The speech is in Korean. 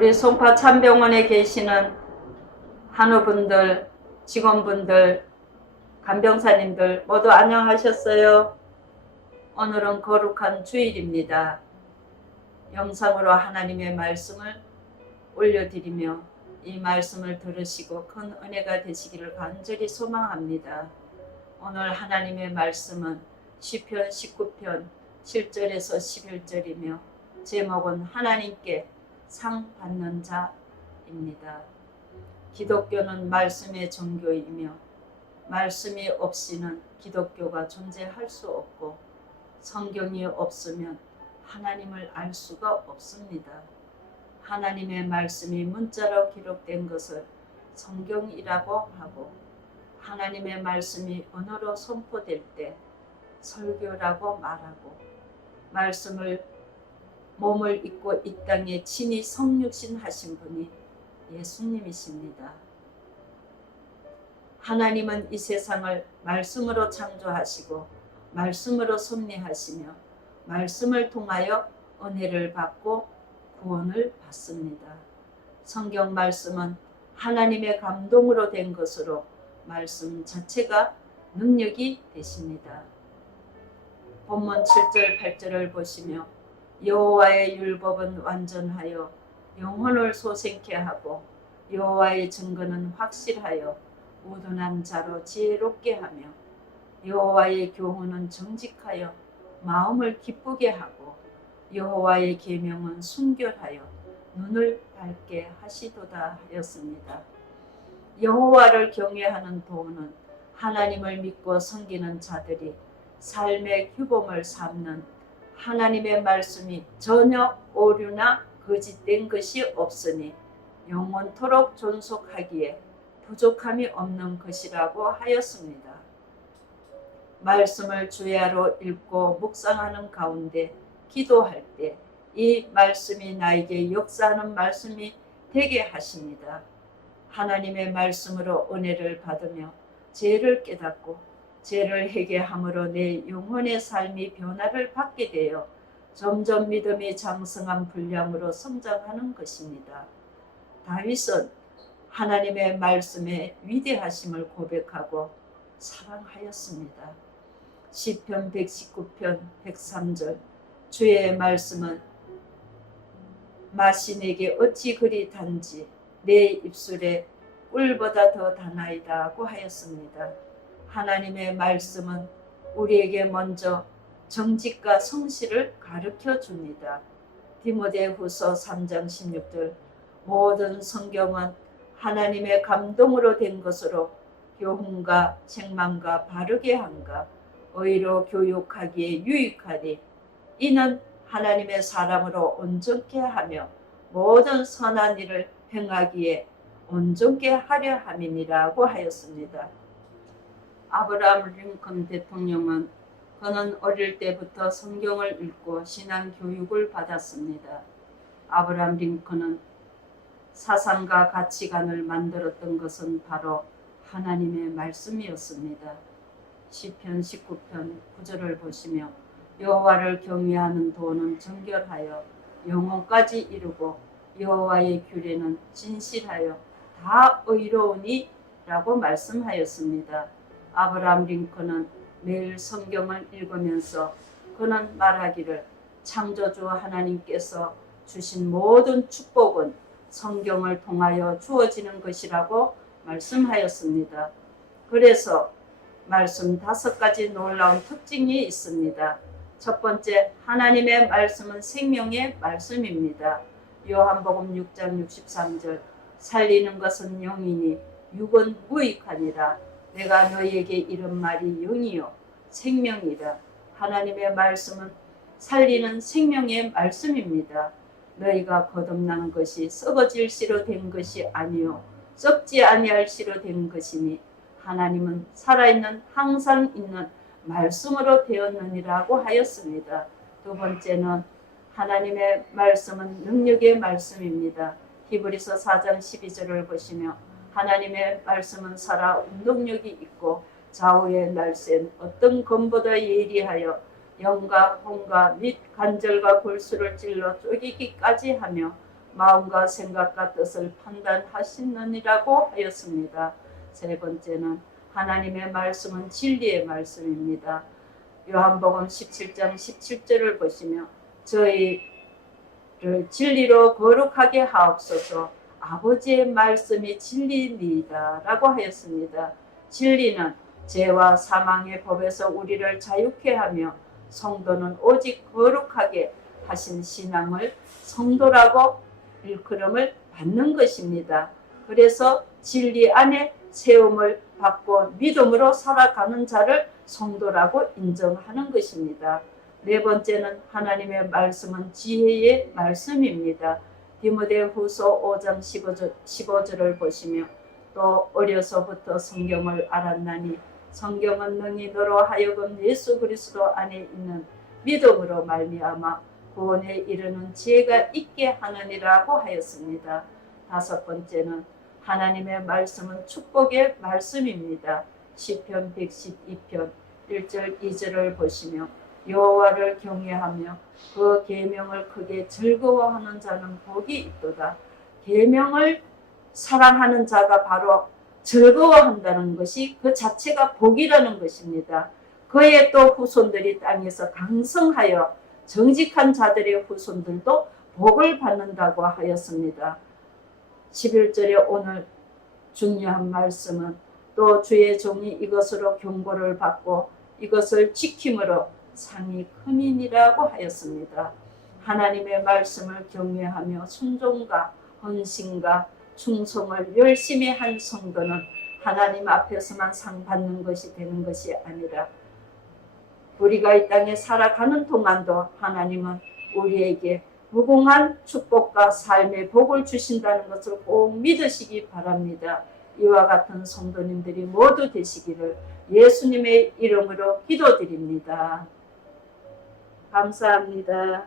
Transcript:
우리 송파 참병원에 계시는 한우분들, 직원분들, 간병사님들 모두 안녕하셨어요? 오늘은 거룩한 주일입니다. 영상으로 하나님의 말씀을 올려드리며 이 말씀을 들으시고 큰 은혜가 되시기를 간절히 소망합니다. 오늘 하나님의 말씀은 시편 19편 7절에서 11절이며 제목은 하나님께 상 받는 자입니다. 기독교는 말씀의 종교이며 말씀이 없이는 기독교가 존재할 수 없고 성경이 없으면 하나님을 알 수가 없습니다. 하나님의 말씀이 문자로 기록된 것을 성경이라고 하고 하나님의 말씀이 언어로 선포될 때 설교라고 말하고 말씀을 몸을 입고 이 땅에 친히 성육신 하신 분이 예수님이십니다. 하나님은 이 세상을 말씀으로 창조하시고 말씀으로 섭리하시며 말씀을 통하여 은혜를 받고 구원을 받습니다. 성경 말씀은 하나님의 감동으로 된 것으로 말씀 자체가 능력이 되십니다. 본문 7절 8절을 보시며 여호와의 율법은 완전하여 영혼을 소생케 하고 여호와의 증거는 확실하여 우둔한 자로 지혜롭게 하며 여호와의 교훈은 정직하여 마음을 기쁘게 하고 여호와의 계명은 순결하여 눈을 밝게 하시도다 하였습니다. 여호와를 경외하는 도는 하나님을 믿고 섬기는 자들이 삶의 규범을 삼는 하나님의 말씀이 전혀 오류나 거짓된 것이 없으니 영원토록 존속하기에 부족함이 없는 것이라고 하였습니다. 말씀을 주야로 읽고 묵상하는 가운데 기도할 때 이 말씀이 나에게 역사하는 말씀이 되게 하십니다. 하나님의 말씀으로 은혜를 받으며 죄를 깨닫고 죄를 회개함으로 내 영혼의 삶이 변화를 받게 되어 점점 믿음이 장성한 분량으로 성장하는 것입니다. 다윗은 하나님의 말씀의 위대하심을 고백하고 사랑하였습니다. 시편 119편 103절 주의 말씀은 맛이 내게 어찌 그리 단지 내 입술에 꿀보다 더 다나이다 고 하였습니다. 하나님의 말씀은 우리에게 먼저 정직과 성실을 가르쳐 줍니다. 디모데후서 3장 16절 모든 성경은 하나님의 감동으로 된 것으로 교훈과 책망과 바르게 함과 의로 교육하기에 유익하니 이는 하나님의 사람으로 온전케 하며 모든 선한 일을 행하기에 온전케 하려 함이니라고 하였습니다. 아브라함 링컨 대통령은 그는 어릴 때부터 성경을 읽고 신앙 교육을 받았습니다. 아브라함 링컨은 사상과 가치관을 만들었던 것은 바로 하나님의 말씀이었습니다. 시편 19편 9절을 보시며 여호와를 경외하는 도는 정결하여 영혼까지 이루고 여호와의 규례는 진실하여 다 의로우니 라고 말씀하였습니다. 아브라함 링컨은 매일 성경을 읽으면서 그는 말하기를 창조주 하나님께서 주신 모든 축복은 성경을 통하여 주어지는 것이라고 말씀하였습니다. 그래서 말씀 5가지 놀라운 특징이 있습니다. 첫 번째, 하나님의 말씀은 생명의 말씀입니다. 요한복음 6장 63절 살리는 것은 영이니 육은 무익하니라. 내가 너희에게 이른 말이 영이요 생명이라. 하나님의 말씀은 살리는 생명의 말씀입니다. 너희가 거듭난 것이 썩어질 씨로 된 것이 아니요 썩지 아니할 씨로 된 것이니 하나님은 살아있는 항상 있는 말씀으로 되었느니라고 하였습니다. 두 번째는 하나님의 말씀은 능력의 말씀입니다. 히브리서 4장 12절을 보시며 하나님의 말씀은 살아 운동력이 있고 좌우의 날쌘 어떤 검보다 예리하여 영과 혼과 및 관절과 골수를 찔러 쪼개기까지 하며 마음과 생각과 뜻을 판단하시느니라고 하였습니다. 세 번째는 하나님의 말씀은 진리의 말씀입니다. 요한복음 17장 17절을 보시며 저희를 진리로 거룩하게 하옵소서. 아버지의 말씀이 진리니이다 라고 하였습니다. 진리는 죄와 사망의 법에서 우리를 자유케 하며 성도는 오직 거룩하게 하신 신앙을 성도라고 일컬음을 받는 것입니다. 그래서 진리 안에 세움을 받고 믿음으로 살아가는 자를 성도라고 인정하는 것입니다. 네 번째는 하나님의 말씀은 지혜의 말씀입니다. 디모데후서 5장 15절을 보시며 또 어려서부터 성경을 알았나니 성경은 능히 너로 하여금 예수 그리스도 안에 있는 믿음으로 말미암아 구원에 이르는 지혜가 있게 하느니라고 하였습니다. 다섯 번째는 하나님의 말씀은 축복의 말씀입니다. 시편 112편 1절 2절을 보시며 여호와를 경외하며 그 계명을 크게 즐거워하는 자는 복이 있도다. 계명을 사랑하는 자가 바로 즐거워한다는 것이 그 자체가 복이라는 것입니다. 그의 또 후손들이 땅에서 강성하여 정직한 자들의 후손들도 복을 받는다고 하였습니다. 11절에 오늘 중요한 말씀은 또 주의 종이 이것으로 경고를 받고 이것을 지킴으로 상이 크민이라고 하였습니다. 하나님의 말씀을 경외하며 순종과 헌신과 충성을 열심히 한 성도는 하나님 앞에서만 상 받는 것이 되는 것이 아니라 우리가 이 땅에 살아가는 동안도 하나님은 우리에게 무궁한 축복과 삶의 복을 주신다는 것을 꼭 믿으시기 바랍니다. 이와 같은 성도님들이 모두 되시기를 예수님의 이름으로 기도드립니다. 감사합니다.